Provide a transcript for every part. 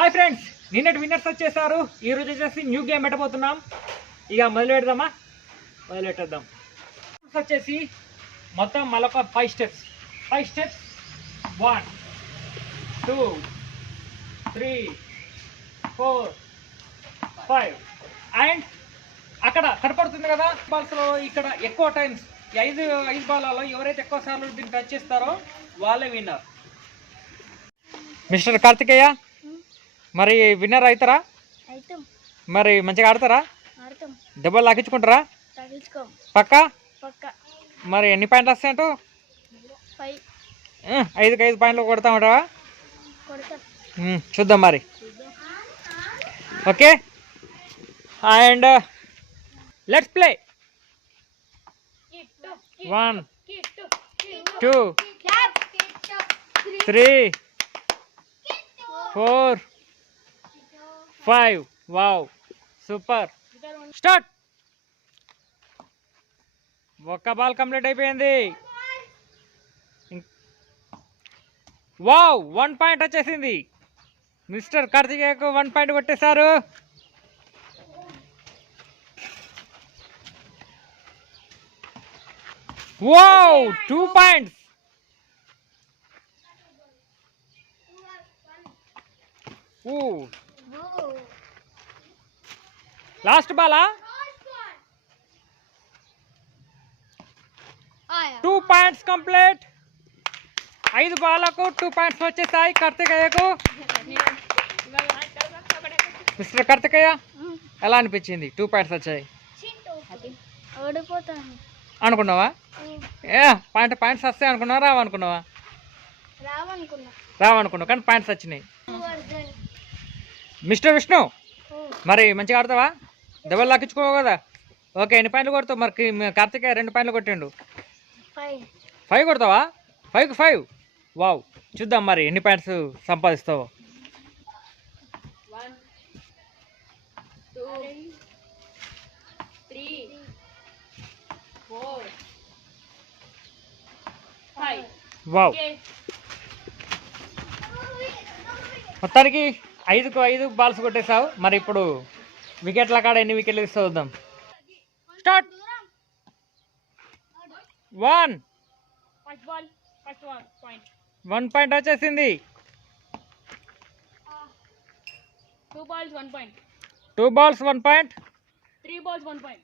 Hi friends, నిన్నటి winners వచ్చేసారు. ఈ రోజు వచ్చేసి న్యూ గేమ్ పెట్టబోతున్నాం. ఇక మొదలు పెట్టేద్దాం. వచ్చేసి మొత్తం మళ్ళొక 5 స్టెప్స్. 1 2 3 4 5 అండ్ అక్కడ కనపడుతుంది కదా బాల్స్లో, ఇక్కడ ఎక్కువ టైమ్స్ ఐదు బాల్లో ఎవరైతే ఎక్కువ సార్లు దీన్ని టచ్ చేస్తారో వాళ్ళే విన్నర్. మిస్టర్ కార్తికేయ, మరి విన్నర్ అవుతారా? మరి మంచిగా ఆడతారా? దెబ్బలు లాగించుకుంటారా? పక్కా? మరి ఎన్ని పాయింట్లు వస్తాయంటూ? 5 పాయింట్లు కొడతా ఉంటావా? చూద్దాం మరి. Okay, and let's play. 1 2 3 4 5. Wow, super. Start. ఒక్క బాల్ కంప్లీట్ అయిపోయింది. వావ్, 1 పాయింట్ వచ్చేసింది. మిస్టర్ కార్తికేయకు 1 పాయింట్ కొట్టేశారు. Wow, 2 points. Last Bala? 2 points complete. 5 బాలకు 2 points వచ్చేసాయి కార్తికేయకు. మిస్టర్ కార్తికేయ, ఎలా అనిపించింది? 2 పాయింట్స్ వచ్చాయి అనుకున్నావా? పాయింట్స్ వస్తాయి అనుకున్నావా? రావనుకున్నావా? కానీ పాయింట్స్ వచ్చినాయి. మిస్టర్ విష్ణు, మరి మంచిగా ఆడతావా? దెబ్బలు లాక్కించుకోవు కదా? ఓకే, ఎన్ని పాయింట్లు కొడతావు? మరి కార్తికేయ 2 పాయింట్లు కొట్టిండు. 5 కొడతావా? 5కి 5. వావ్, చూద్దాం మరి ఎన్ని పాయింట్స్ సంపాదిస్తావు. 1 2 3 4 5. వావ్, మొత్తానికి 5కు 5 బాల్స్ కొట్టేసావు. మరి ఇప్పుడు వికెట్ల కాడ ఎన్ని వికెట్లు ఇస్తావు చూద్దాం. స్టార్ట్. 1 పాయింట్ వచ్చేసింది. 2 balls 1 point. 2 balls 1 point. 3 balls 1 point.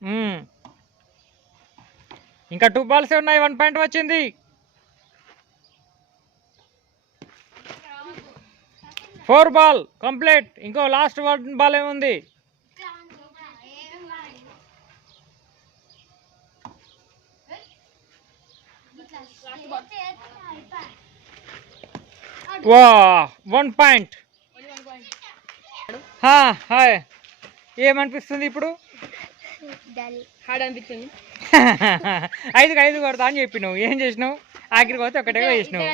ఇంకా 2 బాల్స్ ఉన్నాయి, 1 పాయింట్ వచ్చింది. 4 బాల్ కంప్లీట్. ఇంకో లాస్ట్ 1 బాల్ ఏముంది? వా, 1 పాయింట్. హాయ్, ఏమనిపిస్తుంది ఇప్పుడు? హార్డ్ అనిపిస్తుంది. 5కి 5 కొడతా అని చెప్పి నువ్వు ఏం చేసినావు? ఆఖరికి పోతే ఒకటే చేసినావు.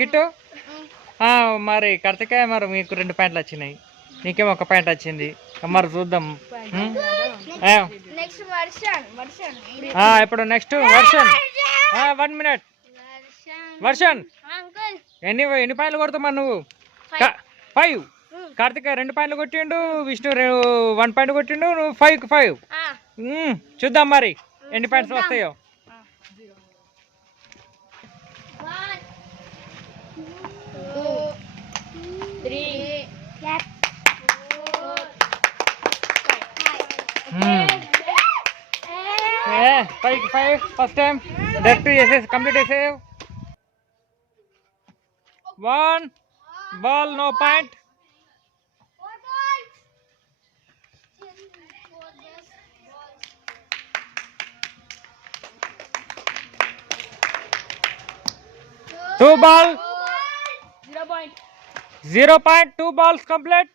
కిట్టు, మరి కార్తికేయ, మరి మీకు 2 పాయింట్లు వచ్చినాయి, నీకేమో 1 పాయింట్ వచ్చింది. మరి చూద్దాం. ఇప్పుడు నెక్స్ట్ వర్షన్. 1 మినిట్. వర్షన్, ఎన్ని పాయింట్లు కొడతావు మరి నువ్వు? 5. కార్తికేయ 2 పాయింట్లు కొట్టిండు, విష్ణు 1 పాయింట్ కొట్టిండు, నువ్వు 5కి 5. చూద్దాం మరి ఎన్ని పాయింట్స్ వస్తాయో. 5కి 5 ఫస్ట్ టైం డైరెక్ట్ చేసేసి కంప్లీట్ చేసేవ్. 1 ball, no point. Two ball, 0 point. 2 balls complete.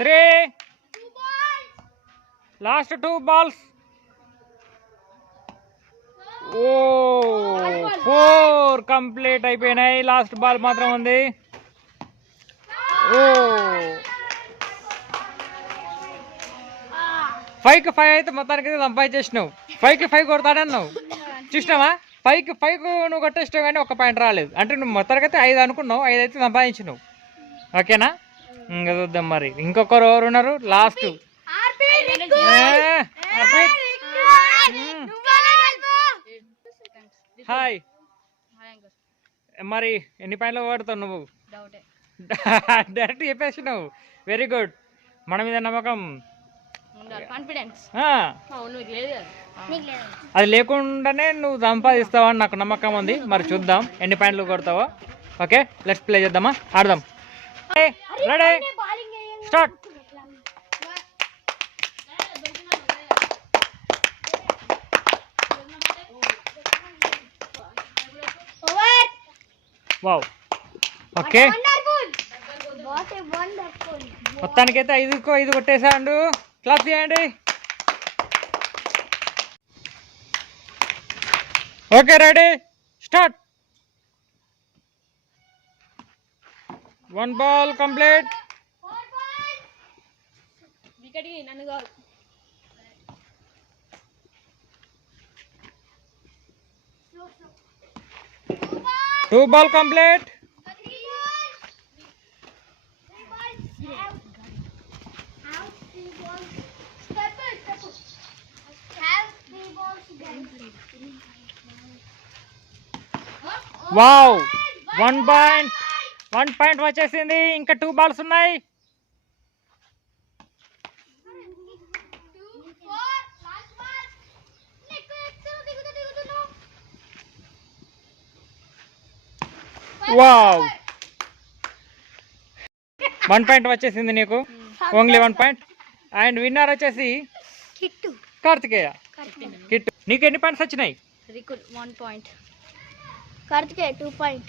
3. Last 2 balls. 4 complete అయిపోయినాయి. లాస్ట్ బాల్ మాత్రం ఉంది. 5కి 5 అయితే మొత్తానికి సంపాదించేసినావు. 5కి 5 కొడతాడన్నావు, చూసినావా? ఫైవ్కి నువ్వు కొట్టేస్తావు కానీ ఒక పాయింట్ రాలేదు. అంటే నువ్వు మొత్తానికి అయితే 5 అనుకున్నావు, 5 అయితే సంపాదించినావు. ఓకేనా? ఇంకా చూద్దాం మరి. ఇంకొకరు ఎవరు ఉన్నారు లాస్ట్? హాయ్. మరి ఎన్ని పాయింట్లు కొడతావు నువ్వు? డైరెక్ట్ చెప్పేసినావు. Very good. మన మీద నమ్మకం, కాన్ఫిడెన్స్ అది లేకుండానే నువ్వు సంపాదిస్తావని నాకు నమ్మకం ఉంది. మరి చూద్దాం ఎన్ని పాయింట్లు కొడతావో. ఓకే, లెట్స్ ప్లే చేద్దామా? ఆడదాం. Ready, start. వావ్. ఓకే, మొత్తానికైతే 5కు 5 కొట్టేసాడు. క్లాప్ చేయండి. Okay, ready, start. 1 ball complete. Wicket నన్ను కాదు. 2 బాల్ కంప్లీట్. వావ్, 1 పాయింట్ వచ్చేసింది. ఇంకా 2 బాల్స్ ఉన్నాయి. వావ్, 1 పాయింట్ వచ్చేసింది నీకు. Only 1 point. అండ్ విన్నర్ వచ్చేసి కార్తికేయ. కిట్టు. నీకు ఎన్ని పాయింట్స్ వచ్చినాయి? Rikul 1 point, Karthikeya 2 point,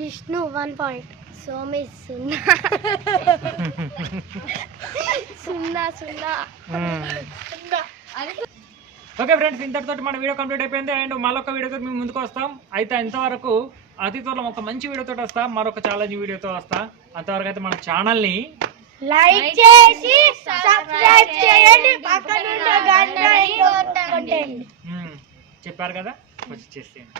Vishnu 1 point, Somi 0 okay friends, ఇంతటితో మన వీడియో కంప్లీట్ అయిపోయింది. అండ్ మరొక వీడియోతో మేము ముందుకు వస్తాం. అయితే ఇంతవరకు అతి త్వరలో ఒక మంచి వీడియోతో వస్తా, మరొక ఛాలెంజ్ వీడియోతో వస్తా. అంతవరకు అయితే మన ఛానల్ని లైక్ చేసి సబ్స్క్రైబ్ చేయండి, పక్కన ఉన్న గంట కొట్టండి. చెప్పారు కదా, వచ్చి చేసేయండి.